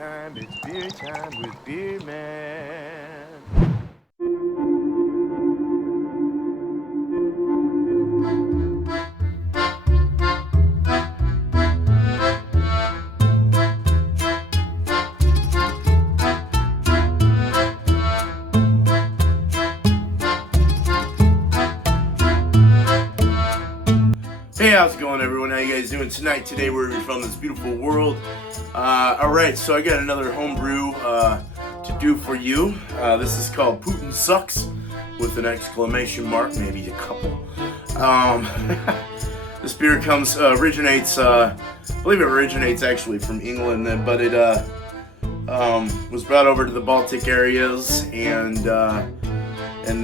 It's beer time with Beer Man. Hey, how's it going, everyone? How you guys doing tonight? Today we're from this beautiful world. Alright, so I got another homebrew to do for you. This is called Putin Sucks, with an exclamation mark, maybe a couple. This beer originates, I believe it originates actually from England, but it was brought over to the Baltic areas, and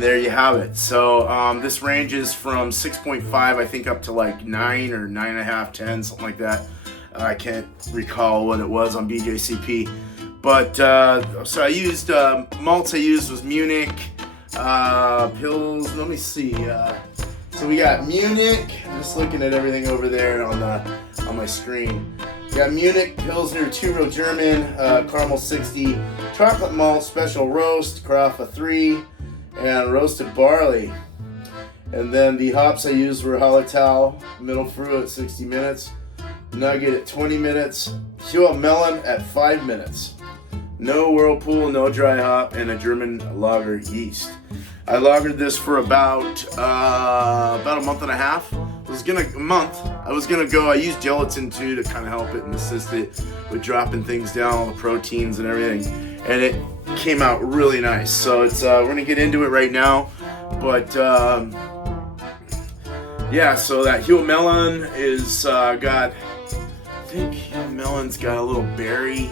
there you have it. So this ranges from 6.5, I think, up to like 9 or 9.5, 10, something like that. I can't recall what it was on BJCP. But so I used malts. I used was Munich, Pils. Let me see. So we got Munich. I'm just looking at everything over there on my screen. We got Munich, Pilsner, 2-row German, Caramel 60, chocolate malt, special roast, Carafa 3. And roasted barley. And then the hops I used were Hallertau, Middle Fruit at 60 minutes, Nugget at 20 minutes, Pure Melon at 5 minutes. No whirlpool, no dry hop, and a German lager yeast. I lagered this for about a month and a half. I used gelatin too to kind of help it and assist it with dropping things down, all the proteins and everything. And it came out really nice. So it's we're gonna get into it right now. But yeah, so that Hugh Melon is got, I think Hugh Melon's got a little berry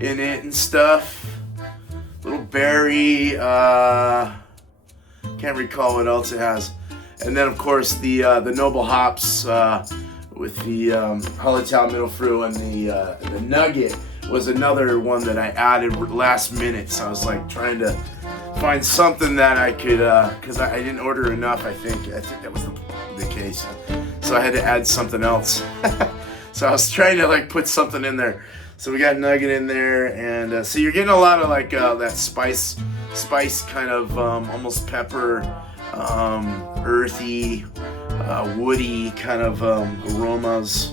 in it and stuff. Little berry, can't recall what else it has. And then of course the noble hops with the Hallertau, Middle Fruit, and the Nugget was another one that I added last minute. So I was like trying to find something that I could, because I didn't order enough. I think that was the case. So I had to add something else. So I was trying to like put something in there. So we got Nugget in there, and so you're getting a lot of like that spice kind of almost pepper, earthy, woody kind of aromas.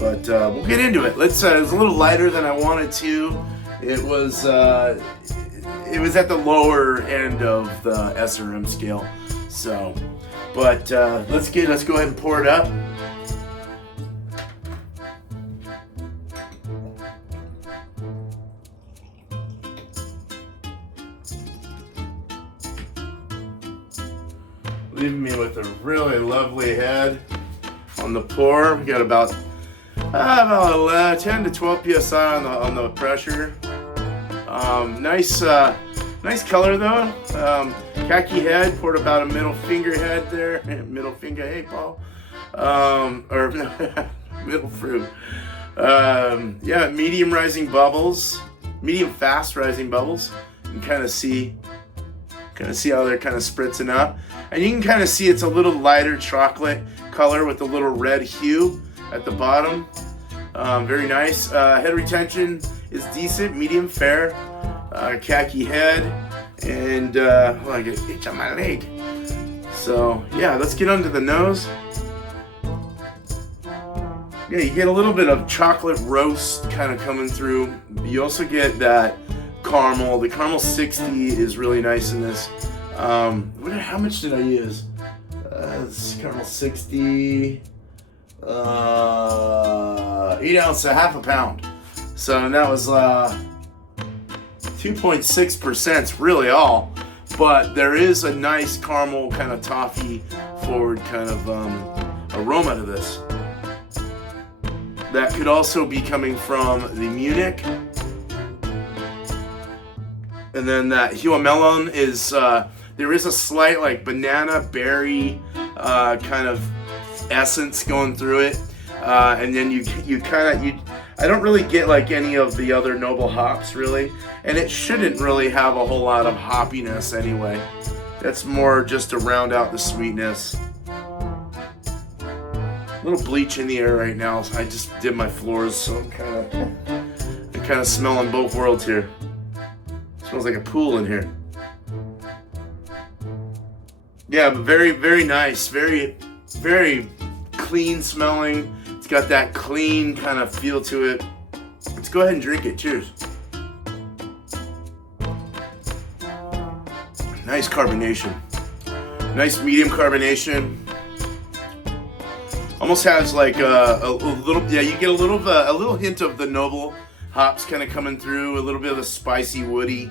But we'll get into it. It was a little lighter than I wanted to. It was at the lower end of the SRM scale. So, but let's go ahead and pour it up. Leaving me with a really lovely head on the pour. We got about 10 to 12 psi on the pressure. Nice color though. Khaki head, poured about a middle finger head there. Middle finger, hey Paul. Or middle fruit. Yeah, medium fast rising bubbles. You can kind of see how they're kind of spritzing up, and you can kind of see it's a little lighter chocolate color with a little red hue at the bottom. Very nice. Head retention is decent, medium fair. Khaki head, and I get itch on my leg. So yeah, let's get under the nose. Yeah, you get a little bit of chocolate roast kind of coming through. You also get that caramel. The caramel 60 is really nice in this. How much did I use? Caramel 60. 8 ounces, half a pound. So that was 2.6%. It's really all, but there is a nice caramel kind of toffee forward kind of aroma to this. That could also be coming from the Munich. And then that Hua Melon is there is a slight like banana berry kind of essence going through it, and then you I don't really get like any of the other noble hops really, and it shouldn't really have a whole lot of hoppiness anyway. That's more just to round out the sweetness. A little bleach in the air right now. I just did my floors, so I'm kind of smelling both worlds here. Smells like a pool in here. Yeah, but very, very nice. Very, very clean smelling. It's got that clean kind of feel to it. Let's go ahead and drink it. Cheers. Nice carbonation. Nice medium carbonation. Almost has like a little, yeah, you get a little hint of the noble hops kind of coming through, a little bit of a spicy woody.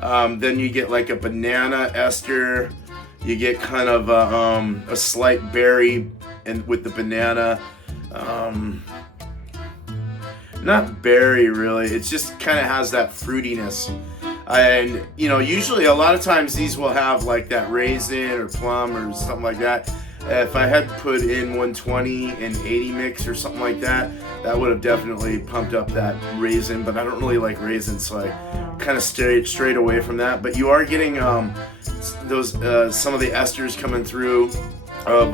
Then you get like a banana ester. You get kind of a slight berry and with the banana. Not berry really, it just kind of has that fruitiness. And you know, usually a lot of times these will have like that raisin or plum or something like that. If I had put in 120 and 80 mix or something like that, that would have definitely pumped up that raisin, but I don't really like raisins, so I kind of strayed away from that. But you are getting those some of the esters coming through of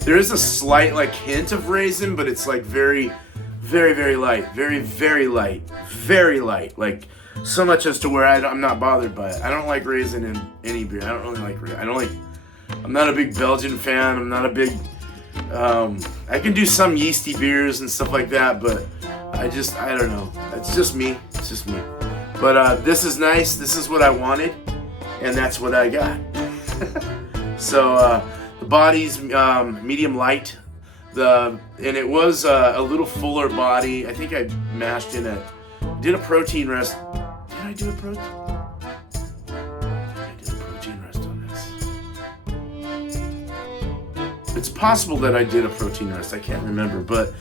there is a slight like hint of raisin, but it's like very, very, very light, very, very light, very light, like so much as to where I'm not bothered by it. I don't like raisin in any beer. I don't really like raisin. I'm not a big Belgian fan. I'm not a big, I can do some yeasty beers and stuff like that, but I don't know. It's just me. It's just me. But this is nice. This is what I wanted, and that's what I got. So the body's medium light. And it was a little fuller body. I think I mashed in did a protein rest. Did I do a protein? It's possible that I did a protein rest. I can't remember, but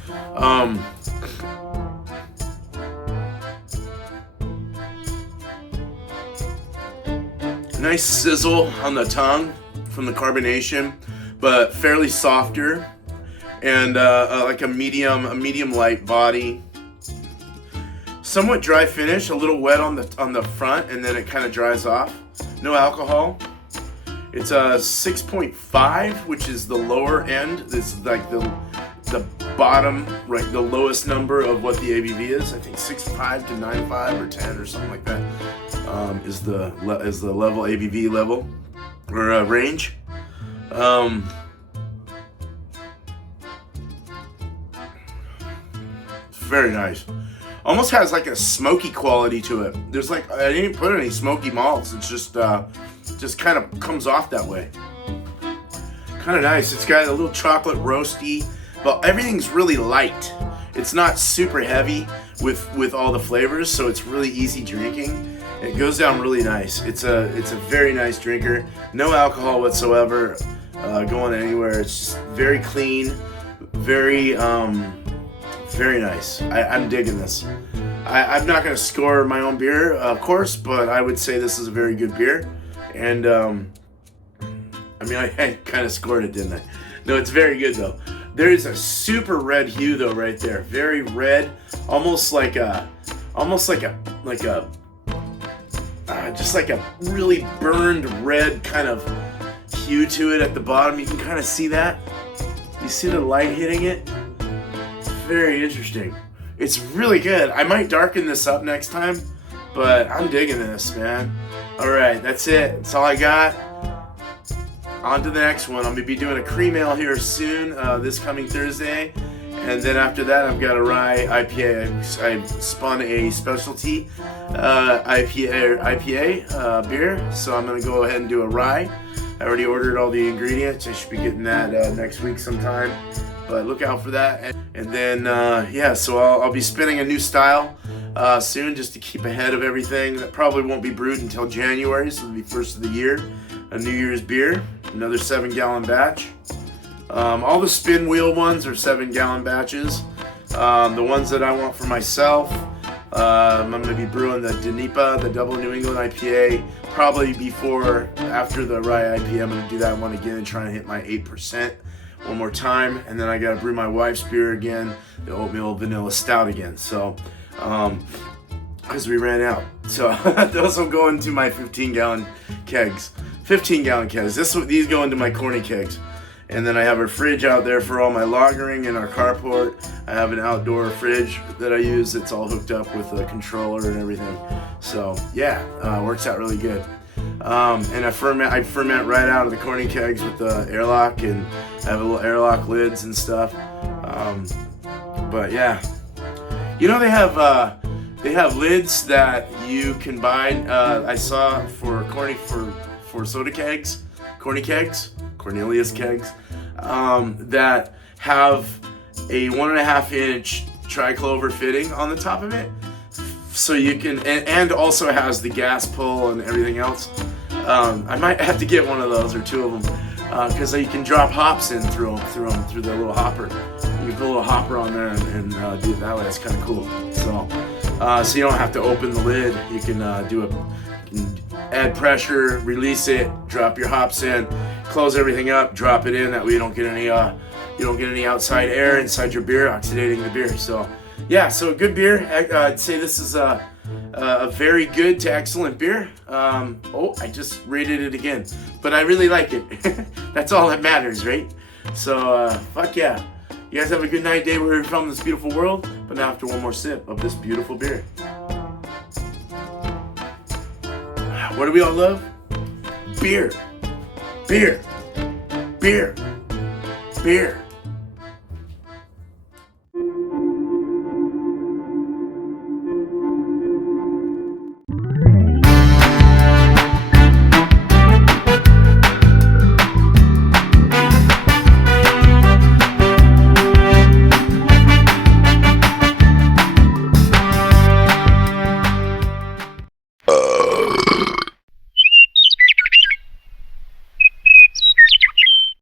nice sizzle on the tongue from the carbonation, but fairly softer, and like a medium light body. Somewhat dry finish, a little wet on the front, and then it kind of dries off. No alcohol. It's a 6.5, which is the lower end. It's like the bottom, right, the lowest number of what the ABV is. I think 6.5 to 9.5 or 10 or something like that is the level ABV level or range. Very nice. Almost has like a smoky quality to it. There's like, I didn't put any smoky malts. It's just kind of comes off that way. Kind of nice. It's got a little chocolate roasty, but everything's really light. It's not super heavy with all the flavors, so it's really easy drinking. It goes down really nice. It's a very nice drinker. No alcohol whatsoever going anywhere. It's just very clean, very very nice. I'm digging this. I'm not going to score my own beer, of course, but I would say this is a very good beer. And I mean, I kind of scored it, didn't I? No, it's very good though. There is a super red hue though right there. Very red, almost like a just like a really burned red kind of hue to it at the bottom. You can kind of see that. You see the light hitting it? Very interesting. It's really good. I might darken this up next time, but I'm digging this, man. All right, that's it. That's all I got. On to the next one. I'm going to be doing a cream ale here soon, this coming Thursday. And then after that, I've got a rye IPA. I spun a specialty IPA beer, so I'm going to go ahead and do a rye. I already ordered all the ingredients. I should be getting that next week sometime, but look out for that. And then, yeah, so I'll be spinning a new style soon just to keep ahead of everything. That probably won't be brewed until January, so it'll be first of the year. A New Year's beer, another 7-gallon batch. All the spin wheel ones are 7-gallon batches. The ones that I want for myself, I'm going to be brewing the Danipa, the Double New England IPA, probably after the rye IPA. I'm going to do that one again and try and hit my 8% one more time. And then I got to brew my wife's beer again, the Oatmeal Vanilla Stout again. So, because we ran out. So those will go into my 15-gallon kegs. 15-gallon kegs. These go into my corny kegs. And then I have a fridge out there for all my lagering in our carport. I have an outdoor fridge that I use. It's all hooked up with a controller and everything. So yeah, works out really good. And I ferment right out of the corny kegs with the airlock, and I have a little airlock lids and stuff. But yeah, you know, they have lids that you can buy. I saw for soda kegs, Cornelius kegs, that have a 1.5 inch triclover fitting on the top of it, so you can, and also has the gas pull and everything else. I might have to get one of those or two of them, because you can drop hops in through the little hopper. You can put a little hopper on there and do it that way. It's kind of cool. So you don't have to open the lid. You can add pressure, release it, drop your hops in, close everything up, drop it in. That way you don't get any outside air inside your beer, oxidating the beer. So yeah, so a good beer. I'd say this is a very good to excellent beer. I just rated it again, but I really like it. That's all that matters, right? So fuck yeah. You guys have a good night, day, wherever you're from in this beautiful world. But now after one more sip of this beautiful beer. What do we all love? Beer. Beer. Beer. Beer.